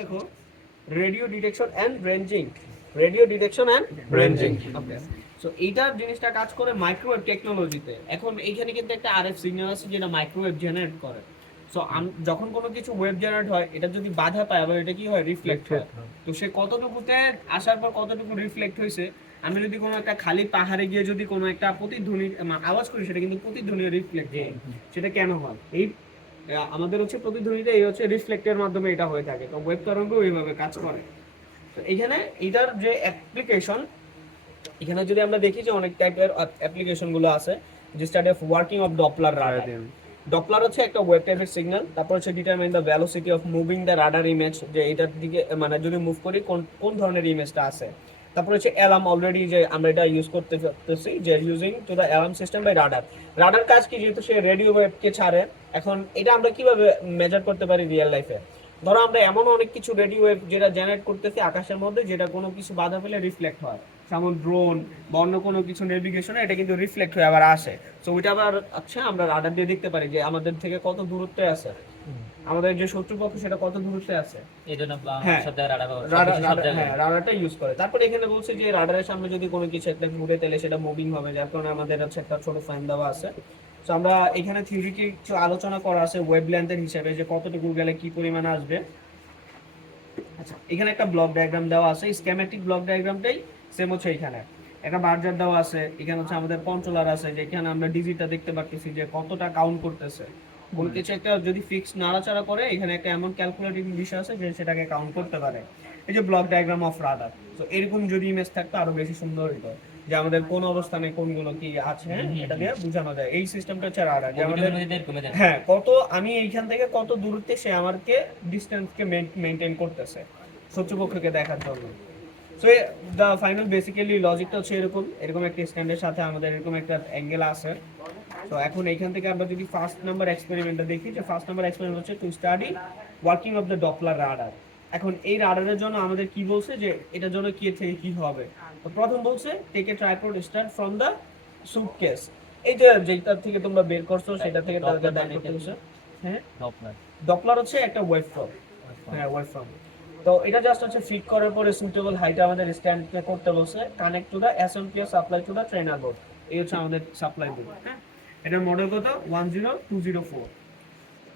দেখো radio detection and ranging okay so এইটার জিনিসটা কাজ করে মাইক্রোওয়েভ টেকনোলজিতে। এখন এইখানে কিন্তু একটা আরএফ সিগন্যাল আছে যেটা মাইক্রোওয়েভ জেনারেট করে। সো যখন কোনো কিছু ওয়েভ জেনারেট হয় এটা যদি বাধা পায় আবার এটা কি হয় রিফ্লেক্ট হয়। তো সে কতটুকুতে আসার পর কতটুকু রিফ্লেক্ট হয়েছে, আমি যদি কোনো একটা খালি পাহাড়ে গিয়ে যদি কোনো একটা প্রতিধ্বনি আওয়াজ করি সেটা কিন্তু প্রতিধ্বনি রিফ্লেক্ট হয়। সেটা কেন হয়? এই আমাদের হচ্ছে প্রতিধ্বনিটা এই হচ্ছে রিফ্লেক্টের মাধ্যমে এটা হয়ে থাকে। তো ওয়েব তরঙ্গ এইভাবে কাজ করে। তো এখানে এটার যে অ্যাপ্লিকেশন, এখানে যদি আমরা দেখি যে অনেক টাইপের অ্যাপ্লিকেশন গুলো আছে, যে study of working of Doppler radar. Doppler হচ্ছে একটা ওয়েভ টাইপের সিগন্যাল। তারপর হচ্ছে determine the velocity of moving the radar image, যে এটার দিকে মানে যদি মুভ করি কোন কোন ধরনের ইমেজটা আছে। তারপর হচ্ছে অ্যালার্ম, অলরেডি যে আমরা এটা ইউজ করতে পারতেছি যে using to the alarm system by radar. Radar কাজ কি, যেহেতু সে রেডিও ওয়েভকে ছাড়ে। এখন এটা আমরা কিভাবে মেজার করতে পারি রিয়েল লাইফে? ধরো আমরা এমন অনেক কিছু রেডিও ওয়েভ যেটা জেনারেট করতেছি আকাশের মধ্যে, যেটা কোনো কিছু বাধা পেলে রিফ্লেক্ট হয়, যেমন ড্রোন বা অন্য কোনো কিছু নেভিগেশনে এটা কিন্তু রিফ্লেক্ট হয়ে আবার আসে। সো ওইটা আবার আচ্ছা আমরা রাডার দিয়ে দেখতে পারি যে আমাদের থেকে কত দূরত্বে আছে, আমাদের যে শত্রুপক্ষ সেটা কত দূরত্বে আছে। এই জন্য হ্যাঁ সব জায়গায় রাডার হ্যাঁ রাডারটা ইউজ করে। তারপরে এখানে বলছে যে রাডারের সামনে যদি কোনো কিছু একটা ঘুরে তাহলে সেটা মুভিং হবে, যার কারণে আমাদের হচ্ছে একটা ছোট ফাইন দেওয়া আছে। তো আমরা এখানে থিওরিটি কিছু আলোচনা করা আছে ওয়েভ লেন্থের হিসাবে, যে কতটুকু গেলে কি পরিমাণ আসবে। আচ্ছা, এখানে একটা ব্লক ডায়াগ্রাম দেওয়া আছে, স্কেমেটিক ব্লক ডায়াগ্রামটাই সেম হচ্ছে। এখানে একটা বার্জার দেওয়া আছে, এখানে হচ্ছে আমাদের কন্ট্রোলার আছে, যেখানে আমরা ডিজিটটা দেখতে পাচ্ছি যে কতটা কাউন্ট করতেছে। কোনো কিছু একটা যদি ফিক্স নাড়াচাড়া করে, এখানে একটা এমন ক্যালকুলেটিং বিষয় আছে যে সেটাকে কাউন্ট করতে পারে। এই যে ব্লক ডায়াগ্রাম অফ রাডার, তো এরকম যদি ইমেজ থাকতো আরো বেশি সুন্দর হতো, যে আমাদের কোন অবস্থানে কোনগুলো কি আছে এটা দিয়ে বোঝানো যায়। এই সিস্টেমটা হচ্ছে রাডার, যে আমাদের হ্যাঁ কত আমি এইখান থেকে কত দূরত্বে সে আমাকে ডিসটেন্সকে মেনটেন করতেছে শত্রুপক্ষকে দেখার জন্য। সো দ্য ফাইনাল বেসিক্যালি লজিকটা হচ্ছে এরকম এরকম একটা স্ট্যান্ডের সাথে আমাদের এরকম একটা অ্যাঙ্গেল আছে। তো এখন এইখান থেকে আমরা যদি ফার্স্ট নাম্বার এক্সপেরিমেন্টটা দেখি, যে ফার্স্ট নাম্বার এক্সপেরিমেন্ট হচ্ছে to study working of the Doppler radar. এখন এই রাডারের জন্য আমাদের কি বলছে, যে এটার জন্য কি থেকে কি হবে। তো প্রথম বলছে take a tripod stand from the suitcase. এই যে যেটা থেকে তোমরা বের করছো সেটা থেকে তাদের দান করতে বলছে। হ্যাঁ, ডপলার হচ্ছে একটা ওয়েভ ফর্ম। হ্যাঁ, ওয়েভ ফর্ম। তো এটা জাস্ট হচ্ছে ফিট করার পরে সুটেবল হাইটে আমাদের স্ট্যান্ডে করতে বলছে। Connect to the SMPS supply to the trainer board. এই হচ্ছে আমাদের সাপ্লাই বোর্ড। হ্যাঁ, এটার মডেল কত 10204।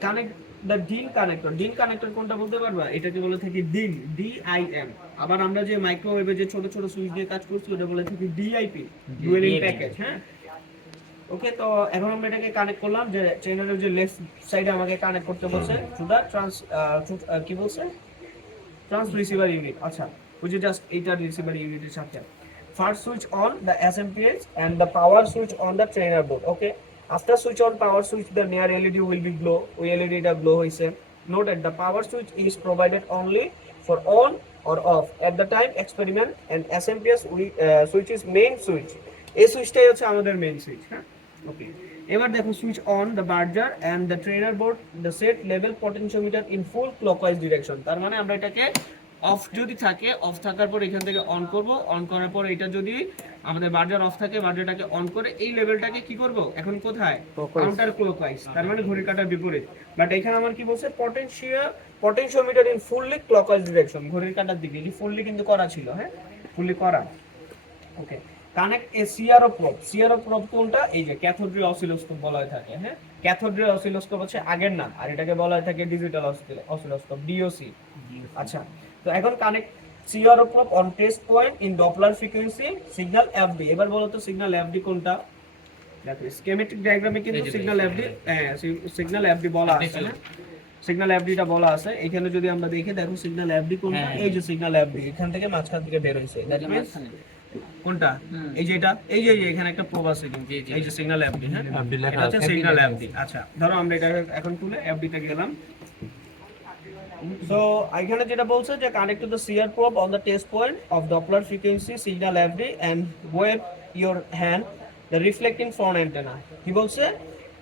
Connect the dean connector. Dean connector কোনটা বলতে পারবা? এটাকে বলে থাকি ডিন, ডিআইএম। আবার আমরা যে মাইক্রোওয়েভে যে ছোট ছোট সুইচ দিয়ে কাজ করছি ওটা বলে থাকি ডিআইপি, ডুয়েল ইন প্যাকেজ। হ্যাঁ, ওকে। তো এখন আমরা এটাকে কানেক্ট করলাম, যে ট্রেনারের যে লেফট সাইডে আমাকে কানেক্ট করতে বলছে টু দা কি বলছে, ট্রান্স রিসিভার ইউনিট। আচ্ছা, which is just এইটার রিসিভার ইউনিটের সাথে first switch on the SMPS and the power switch on the trainer board. Okay, after switch on power switch the near LED will be glow. ওই LED টা glow হইছে। Note that the power switch is provided only for on or off at the time experiment, and SMPS switch is main switch. এই সুইচটাই হচ্ছে আমাদের main switch. হ্যাঁ, okay. এবার দেখো switch on the buzzer and the trainer board the set level potentiometer in full clockwise direction. তার মানে আমরা এটাকে অফ যদি থাকে, অফ থাকার পর এখান থেকে অন করব, অন করার পর এটা যদি আমাদের বার্জার অফ থাকে বার্জারটাকে অন করে এই লেভেলটাকে কি করব এখন কোথায় কাউন্টার ক্লকওয়াইজ, তার মানে ঘড়ির কাঁটার বিপরীত। বাট এখানে আমার কি বলছে potentiometer in fully clockwise direction, ঘড়ির কাঁটার দিকে। এই ফুললি কিন্তু করা ছিল, হ্যাঁ ফুললি করা। ওকে, কানেক্ট এ সিআরও প্রব। সিআরও প্রব কোনটা? এই যে ক্যাথোড রে অসিলোস্কোপ বলা হয়ে থাকে। হ্যাঁ, ক্যাথোড রে অসিলোস্কোপ হচ্ছে আগের নাম, আর এটাকে বলা হয়ে থাকে ডিজিটাল অসিলোস্কোপ, ডিওসি। আচ্ছা, তো এখন connect CRO probe on test point in Doppler frequency signal FD. এবার বলো তো সিগন্যাল এফডি কোনটা? দেখো স্কেমেটিক ডায়াগ্রামে কিন্তু সিগন্যাল এফডি, হ্যাঁ সিগন্যাল এফডি বলা আছে না, সিগন্যাল এফডিটা বলা আছে। এখানে যদি আমরা দেখি, দেখো সিগন্যাল এফডি কোনটা? এই যে সিগন্যাল এফডি এখান থেকে মাঝখান থেকে বের হইছে। দ্যাট মিন্স কোনটা? এই যে এটা, এই যে এখানে একটা প্রোব আছে কিন্তু, এই যে সিগন্যাল এফডি। হ্যাঁ, এটা হচ্ছে সিগন্যাল এফডি। আচ্ছা, ধরো আমরা এটা এখন তুলে এফডি তে গেলাম। সো এখানে যেটা বলছে যে connect to the CR probe on the test point of Doppler frequency signal FD and wave your hand the reflecting front antenna. কি বলছে?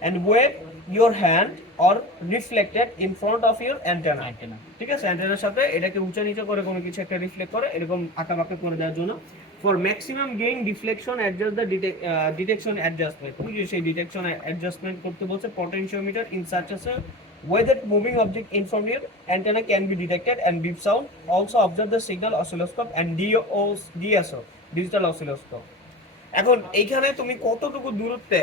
And wave your hand or reflected in front of your antenna. ঠিক আছে, অ্যান্টেনার সাথে এটাকে উঁচা নিচে করে কোনো কিছু একটা রিফ্লেক্ট করে, এরকম আঁকাবাঁকা করে দেওয়ার জন্য। For maximum gain deflection adjust the detection adjustment. বুঝলি সেই ডিটেকশন অ্যাডজাস্টমেন্ট করতে বলছে potentiometer in such a Whether moving object in from your antenna can be detected and beep sound. Also observe the signal oscilloscope and DSO, digital oscilloscope. এখন এইখানে তুমি কতটুকু দূরত্বে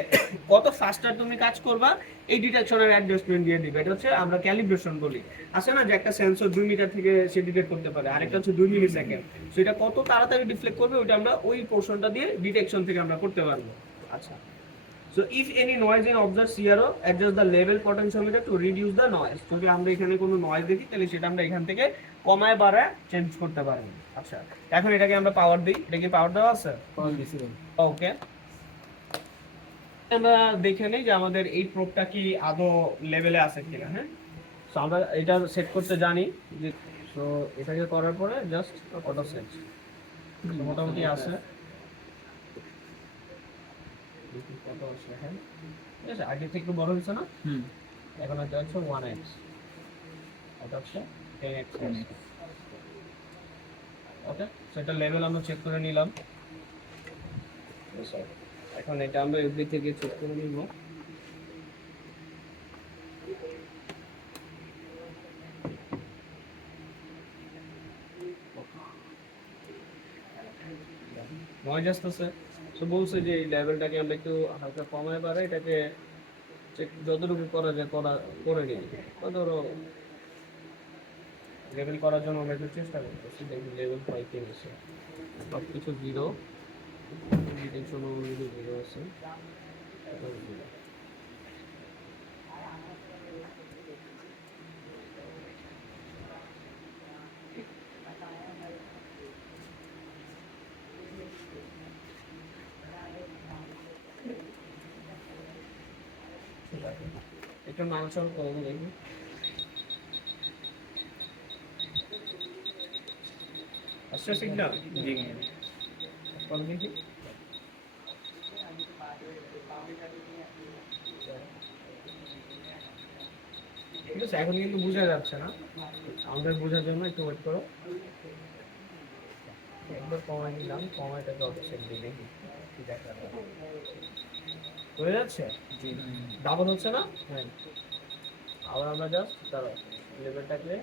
কত ফাস্টার তুমি কাজ করবা এই ডিটেকশনের অ্যাডজাস্টমেন্ট দিয়ে দিবে। এটা হচ্ছে আমরা ক্যালিব্রেশন বলি। আছে না যে একটা সেন্সর 2 মিটার থেকে সে ডিটেক্ট করতে পারে, আরেকটা হচ্ছে 2 মিলি সেকেন্ড। সো এটা কত তাড়াতাড়ি ডিফ্লেক্ট করবে ওইটা আমরা ওই পোরশনটা দিয়ে ডিটেকশন থেকে আমরা করতে পারবো। আচ্ছা, so if any noise in observed CRO, adjust the level potentiometer to reduce the noise. যদি আমরা এখানে কোনো নয়েজ দেখি তাহলে সেটা আমরা এখান থেকে কমায় বাড়ায় চেঞ্জ করতে পারবো। আচ্ছা, এখন এটাকে আমরা পাওয়ার দিই। এটা কি পাওয়ার দেওয়া আছে? পাওয়ার দিছি। ওকে, আমরা দেখে নেই যে আমাদের এই প্রোবটা কি আদৌ লেভেলে আছে কিনা। হ্যাঁ, সো আমরা এটা সেট করতে জানি যে, সো এটাকে করার পরে জাস্ট অটো সেট মোটামুটি আছে। কত আছে? হ্যাঁ, ঠিক আছে, আগে থেকে একটু বড় হয়েছে না? এখন এটা হচ্ছে 1x, এটা হচ্ছে 10x। ওকে, সো এটা লেভেল আমরা চেক করে নিলাম। এখন এটা আমরা এফবি থেকে চেক করে নিব। নয়েজ আসতেছে, সো বলছে যে এই লেভেলটাকে আমরা একটু হালকা কমায় পারে এটাকে চেক যতটুকু করা যায় করে নিই। ধরো লেভেল করার জন্য আমরা একটু চেষ্টা করতেছি, দেখি লেভেল পাই কি আছে। সব কিছু জিরো, ডিটেকশন অলরেডি জিরো আছে। একটু নামসর করে দেখি। আচ্ছা, সিগন্যাল জি কল দেখি। ঠিক আছে, এখন কিন্তু বোঝা যাচ্ছে না, আমাদের বোঝার জন্য একটু ওয়েট করো। একবার কমাই নিলাম, কমাইটাকে অবশ্যই দিয়ে দেখি কি দেখা যায়। হয়ে যাচ্ছে? জি, ডাবল হচ্ছে না? হ্যাঁ, আবার আমরা জাস্ট তার লেভেলটাকে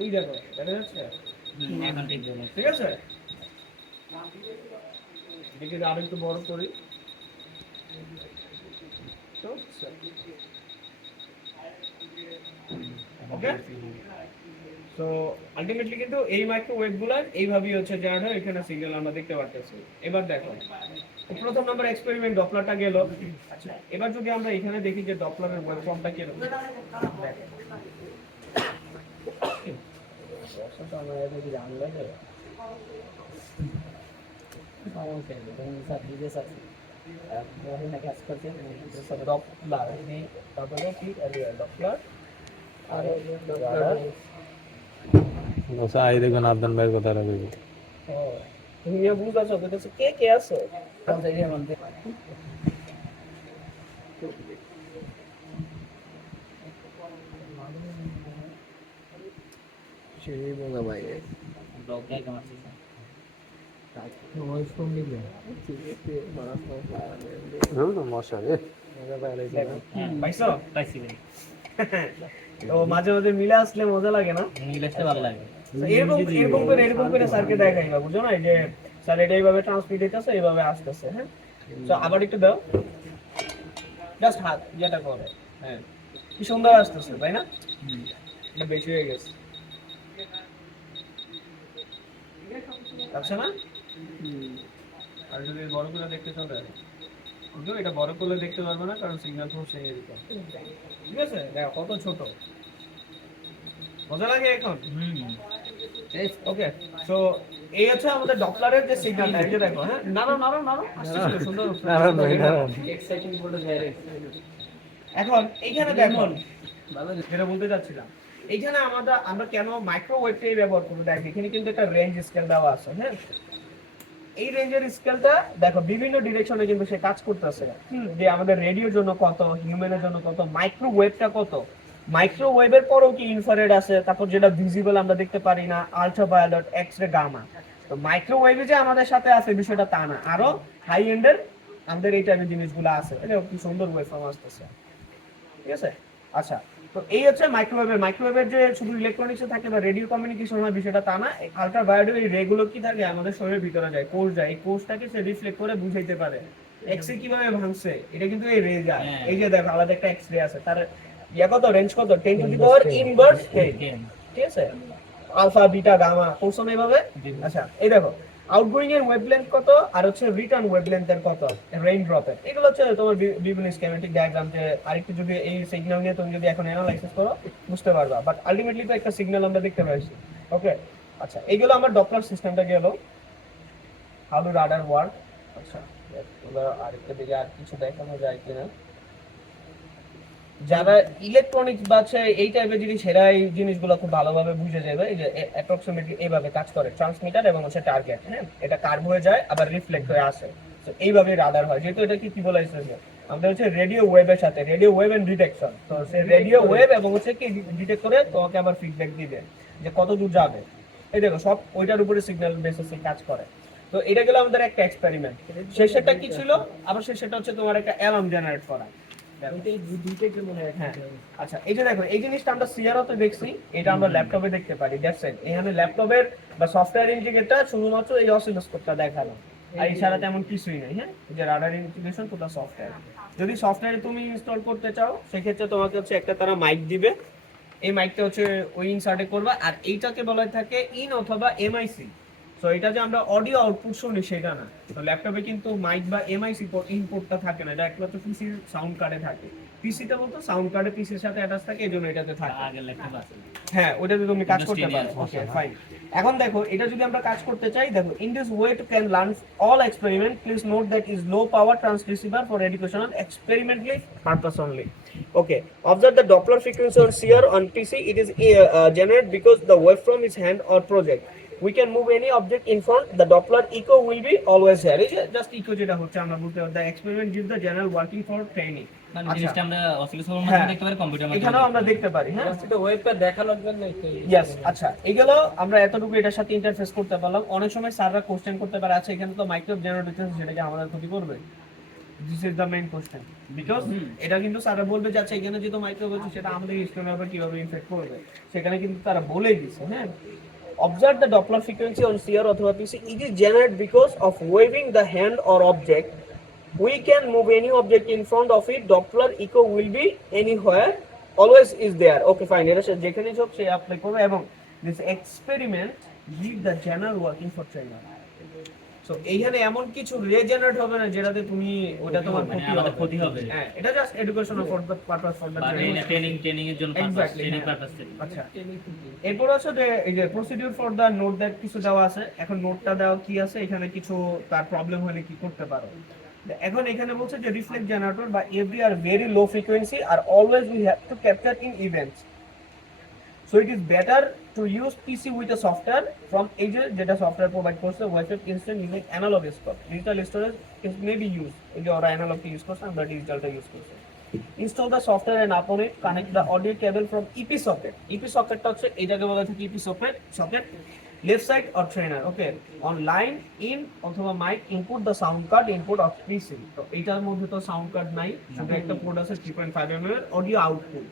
ওই দেখো দেখা যাচ্ছে। এখন ঠিক আছে। ঠিক আছে, এদিকে আরো একটু বড় করি। ওকে, সো আলটিমেটলি কিন্তু এই মাইক্রোওয়েভ গুলো এইভাবেই হচ্ছে জেনারেট হয়, এখানে সিগন্যাল আমরা দেখতে পাচ্ছি। এবার দেখো প্রথম নাম্বার এক্সপেরিমেন্ট ডপলারটা গেল। আচ্ছা, এবার যদি আমরা এখানে দেখি যে ডপলারের ওয়েভফর্মটা কি রকম। আই দেখুন আদনান ভাইয়ের কথা রাখবে। তুমি বুঝাছো বলতেছে কে কে আছে সেই বলা ভাই ডগটাই কামাচ্ছি নয়েজ কম দিবে। ঠিক আছে, মারা তো মশা রে মজা পাইলে পাইছো? পাইছি ভাই। তো মাঝে মাঝে মিলে আসলে মজা লাগে না? মিলে আসতে ভালো লাগে। এরকম করে স্যারকে দেখাইবা, বুঝো না, এই যে স্যার এটা এইভাবে ট্রান্সমিট হইতেছে, এইভাবে আসতেছে। হ্যাঁ, তো আবার একটু দাও, জাস্ট হাত যেটা করে। হ্যাঁ, কি সুন্দর আসতেছে তাই না? এটা বেশি হয়ে গেছে, আচ্ছা না? আর যদি বড় করে দেখতে চাও তাহলে কিন্তু এটা বড় করলে দেখতে পারবে না, কারণ সিগন্যাল ফোর্স এই এরকম। ঠিক আছে, দেখো কত ছোট, মজা লাগে এখন। ওকে, সো এই হচ্ছে আমাদের ডপলারের যে সিগন্যালটা, এই যে দেখো। হ্যাঁ, নাড়াও নাড়াও নাড়াও, আসছে সুন্দর। এক সেকেন্ড বলে যায়। এখন এইখানে দেখো যেটা বলতে যাচ্ছিলাম, এইখানে আমরা কেন মাইক্রোওয়েভটাই ব্যবহার করব। দেখো এখানে কিন্তু একটা রেঞ্জ স্কেল দেওয়া আছে। হ্যাঁ, এই রেঞ্জের স্কেলটা দেখো বিভিন্ন ডিরেকশনে কিন্তু সে কাজ করতেছে। যে আমাদের রেডিওর জন্য কত, হিউম্যানের জন্য কত, মাইক্রোওয়েভটা কত, মাইক্রোওয়েভের পরেও কি ইনফ্রারেড আছে, তারপর যেটা ভিজিবল আমরা দেখতে পারি না, আলট্রাভায়োলেট, এক্স-রে, গামা। তো মাইক্রোওয়েভে যে আমাদের সাথে আছে বিষয়টা তা না, আরো হাই এন্ডের আমাদের এই টাইপের জিনিসগুলো আছে। এটা কি সুন্দর ওয়েভফর্ম আসতেছে। ঠিক আছে, আচ্ছা, তো এই হচ্ছে মাইক্রোওয়েভের যে শুধু ইলেকট্রনিক্সে থাকে বা রেডিও কমিউনিকেশন হয় বিষয়টা তা না। আলট্রাভায়োলেট এই রেগুলো কি থাকে আমাদের শরীরের ভিতরে যায়, কোষ যায়, এই কোষটাকে সে রিফ্লেক্ট করে বুঝাইতে পারে এক্স-রে কিভাবে ভাঙছে, এটা কিন্তু এই রে যায়। এই যে দেখো আলাদা একটা এক্স-রে আছে, তার কত রেঞ্জ কত 10 টু দি পাওয়ার ইনভার্স 10, ঠিক আছে, আলফা বিটা গামা পড়ছো না এইভাবে। আচ্ছা এই দেখো আউটগোয়িং এর ওয়েভলেন্থ কত আর হচ্ছে রিটার্ন ওয়েভলেন্থ এর কত, রেইন ড্রপের, এগুলো হচ্ছে তোমার বিভিন্ন স্কিমেটিক ডায়াগ্রাম। যে আরেকটু যদি এই সিগন্যাল নিয়ে তুমি যদি এখন অ্যানালাইসিস করো বুঝতে পারবা, বাট আলটিমেটলি তো একটা সিগন্যাল আমরা দেখতে পাইছি। ওকে আচ্ছা এইগুলো আমার ডপলার সিস্টেমটা গেল, হাউ ডু রাডার ওয়ার্ক। আচ্ছা এবার আরেকটা দিকে আর কিছু দেখানো যায় কিনা, যারা ইলেকট্রনিক্স বা হচ্ছে এই টাইপের জিনিস সেরা এই জিনিসগুলো খুব ভালোভাবে বুঝে যাবে। এই যে অ্যাপ্রক্সিমেটলি এইভাবে কাজ করে ট্রান্সমিটার এবং হচ্ছে টার্গেট, হ্যাঁ এটা কার্ভ হয়ে যায় আবার রিফ্লেক্ট হয়ে আসে, তো এইভাবে রাডার হয়। যেহেতু এটা কি বলা হয়েছে আমাদের হচ্ছে রেডিও ওয়েভের সাথে, রেডিও ওয়েভ এন্ড ডিটেকশন, তো সে রেডিও ওয়েভ এবং হচ্ছে কি ডিটেক্ট করে তোমাকে আবার ফিডব্যাক দিবে যে কত দূর যাবে। এই দেখো সব ওইটার উপরে সিগন্যাল বেসিসে কাজ করে। তো এটা গেল আমাদের একটা এক্সপেরিমেন্ট। শেষেরটা কি ছিল, আবার শেষেরটা হচ্ছে তোমার একটা অ্যালার্ম জেনারেট করা। হ্যাঁ আচ্ছা এই যে দেখো এই জিনিসটা আমরা সিআরওতে দেখছি, এটা আমরা ল্যাপটপে দেখতে পারি। That's it. এখানে ল্যাপটপের বা সফটওয়্যার ইন্টিগ্রেটর শুধুমাত্র এই অসিলোস্কোপটা দেখানো, আর এছাড়া তেমন কিছুই নেই। হ্যাঁ এই যে রাডার ইন্টিগ্রেশন টোটাল সফটওয়্যার। যদি সফটওয়্যারে তুমি ইনস্টল করতে চাও সেক্ষেত্রে তোমাকে হচ্ছে একটা তারা মাইক দিবে, এই মাইকটা হচ্ছে ওই ইনসার্টে করবা, আর এইটাকে বলা থাকে ইন অথবা এমআইসি। তো এটা যে আমরা অডিও আউটপুট শুনি সেটা না, তো ল্যাপটপে কিন্তু মাইক বা এমআইসি ইনপুটটা থাকে না, এটা একমাত্র পিসির সাউন্ড কার্ডে থাকে। পিসিতে বলতো সাউন্ড কার্ডে পিসির সাথে অ্যাটাচ থাকে, এজন্য এটাতে থাকে। আগে ল্যাপটপ আছে। হ্যাঁ ওটাতে তুমি কাজ করতে Industrial পারো। Okay fine. এখন দেখো এটা যদি আমরা কাজ করতে চাই, দেখো in this way to can learn all experiment, please note that is low power transceiver for educational experimentally purpose only. Okay, observe the Doppler frequency on CR on PC. It is generated because the waveform is hand or project. We can move any object in front. The Doppler echo will be always here. Just echo যেটা হচ্ছে আমরা বলতে পারি, the experiment gives the general working for training. মানে আচ্ছা। জিনিসটা আমরা অসিলোস্কোপের হ্যাঁ, মাধ্যমে দেখতে পারি, কম্পিউটার মাধ্যমে এখানেও আমরা দেখতে পারি। হ্যাঁ এটা ওয়েবটা দেখানোর জন্য ইয়েস আচ্ছা এগুলো আমরা এতটুকু এটার সাথে ইন্টারফেস করতে পারলাম। অনেক সময় স্যাররা কোশ্চেন করতে পারে আচ্ছা এখানে তো মাইক্রোওয়েভ জেনারেটর হচ্ছে, সেটা কি আমাদের ক্ষতি করবে? This is the main question, because এটা কিন্তু স্যাররা বলবে যে আচ্ছা এখানে যেহেতু মাইক্রোওয়েভ হচ্ছে সেটা আমাদের স্টোনের উপর কিভাবে ইনফেক্ট করবে, সেখানে কিন্তু তারা বলে দিচ্ছে। হ্যাঁ observe the Doppler frequency on CR অথবা PC. It is generated because of waving the hand or object. We can move any object in front of it. Doppler echo will be anywhere, always is there. Okay fine, এটা যেখানে হোক সে apply করবে, এবং this experiment give the general working for trainer. So এইখানে এমন কিছু regenerate হবে না যেটাতে তুমি ওটা তোমার মানে ক্ষতি আমাদের হবে। ক্ষতি হবে। হ্যাঁ এটা just educational for the purpose for the training এর জন্য Exactly, ট্রেনিং হ্যাঁ। পারপাস থেকে। আচ্ছা এরপর আছে যে এই যে procedure for the note that কিছু দেওয়া আছে। এখন নোটটা দেওয়া কি আছে, এখানে কিছু তার প্রবলেম হলে কি করতে পারো। এখন এখানে বলছে যে রিফ্লেক্ট জেনারেটর বা এভরি আর ভেরি লো ফ্রিকোয়েন্সি আর always we have to capture in events. So it is better to use PC with a software from Azure যেটা সফটওয়্যার প্রোভাইড করছে website instant using analogue storage. Digital storage is may be use, এই যে ওরা অ্যানালগটা use করছে আমরা ডিজিটালটা use করছি। Install the software and upon it connect the audio cable from EP socket. EP সকেটটা হচ্ছে এটাকে বলা থাকে EP socket left side or trainer. Okay on line in অথবা mic input the sound card input of PC. তো এটার মধ্যে তো সাউন্ড কার্ড নাই, শুধু একটা পোর্ট আছে 3.5 mm এর audio output.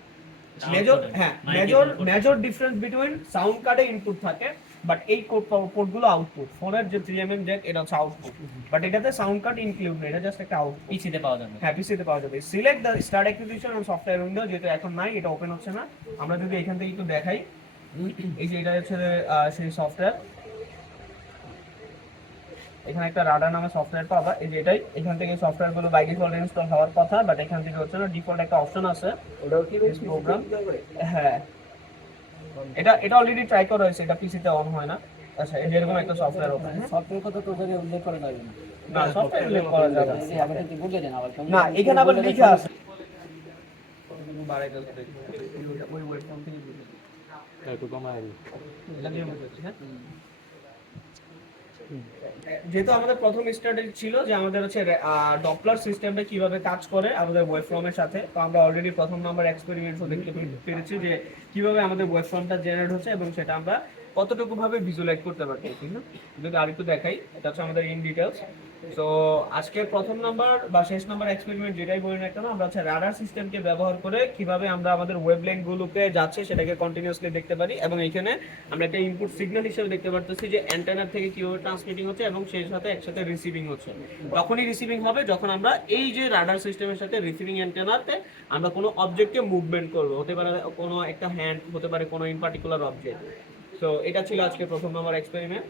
Major difference between sound কার্ডে ইনপুট থাকে, বাট এই পোর্টগুলো আউটপুট। ফোনের যে 3 mm জ্যাক এটা হচ্ছে আউটপুট, বাট এটাতে সাউন্ড কার্ড ইনক্লুড নেই, এটা জাস্ট একটা আউটপুট। পিসিতে পাওয়া যাবে। হ্যাঁ পিসিতে পাওয়া যাবে। Select the start activation on software window, যেহেতু এখন নাই এটা ওপেন হচ্ছে না, আমরা যদি এখান থেকে একটু দেখাই, এই যে এটা হচ্ছে সেই সফটওয়্যার। এখানে একটা রাডার নামে সফটওয়্যার পাবা, এই যে এটাই। এখান থেকে সফটওয়্যার গুলো বাই ডিফল্ট ইনস্টল হওয়ার কথা, বাট এখান থেকে হচ্ছে না, ডিফল্ট একটা অপশন আছে ওটাও কি প্রোগ্রাম। হ্যাঁ এটা অলরেডি ট্রাই করা হয়েছে, এটা পিসিতে অন হয় না। আচ্ছা এই এরকম একটা সফটওয়্যার ওপেন, সফটওয়্যার কথা তো জায়গায় উল্লেখ করা যাবে না। না সফটওয়্যার উল্লেখ করা যাবে না। এই আবার কি বলে দেন আবার কেমন? না এখানে আবার লেখা আছে বাড়াই গেল ওই ওয়েবফর্ম থেকে বুঝে একটু কমাই দিই। এটা দিয়ে বুঝেছি। হ্যাঁ যেহেতু আমাদের প্রথম স্টার্টে ছিল যে আমাদের হচ্ছে ডপলার সিস্টেমটা কিভাবে কাজ করে আমাদের ওয়েবফর্মের সাথে, তো আমরা অলরেডি প্রথম নাম্বার এক্সপেরিমেন্টও দেখতে পেরেছি যে কিভাবে আমাদের ওয়েবফর্মটা জেনারেট হচ্ছে এবং সেটা আমরা কতটুকু ভাবে ভিজুয়ালাইজ করতে পারতেছি না। যদি আরেকটু দেখাই, এটা হচ্ছে আমাদের ইন ডিটেলস। তো আজকের প্রথম নাম্বার বা শেষ নাম্বার এক্সপেরিমেন্ট যেটাই বলি না কেন, আমরা হচ্ছে রাডার সিস্টেমকে ব্যবহার করে কিভাবে আমরা আমাদের ওয়েভলেন্থ গুলোকে যাচ্ছে সেটাকে কন্টিনিউয়াসলি দেখতে পারি, এবং এখানে আমরা একটা ইনপুট সিগন্যাল হিসেবে দেখতে পারতেছি যে অ্যান্টেনার থেকে কিভাবে ট্রান্সমিটিং হচ্ছে এবং সেই সাথে একসাথে রিসিভিং হচ্ছে। তখনই রিসিভিং হবে যখন আমরা এই যে রাডার সিস্টেমের সাথে রিসিভিং অ্যান্টেনাতে আমরা কোনো অবজেক্টকে মুভমেন্ট করবো, হতে পারে কোনো একটা হ্যান্ড, হতে পারে কোনো ইন পার্টিকুলার অবজেক্ট। তো এটা ছিল আজকে প্রথম নাম্বার এক্সপেরিমেন্ট।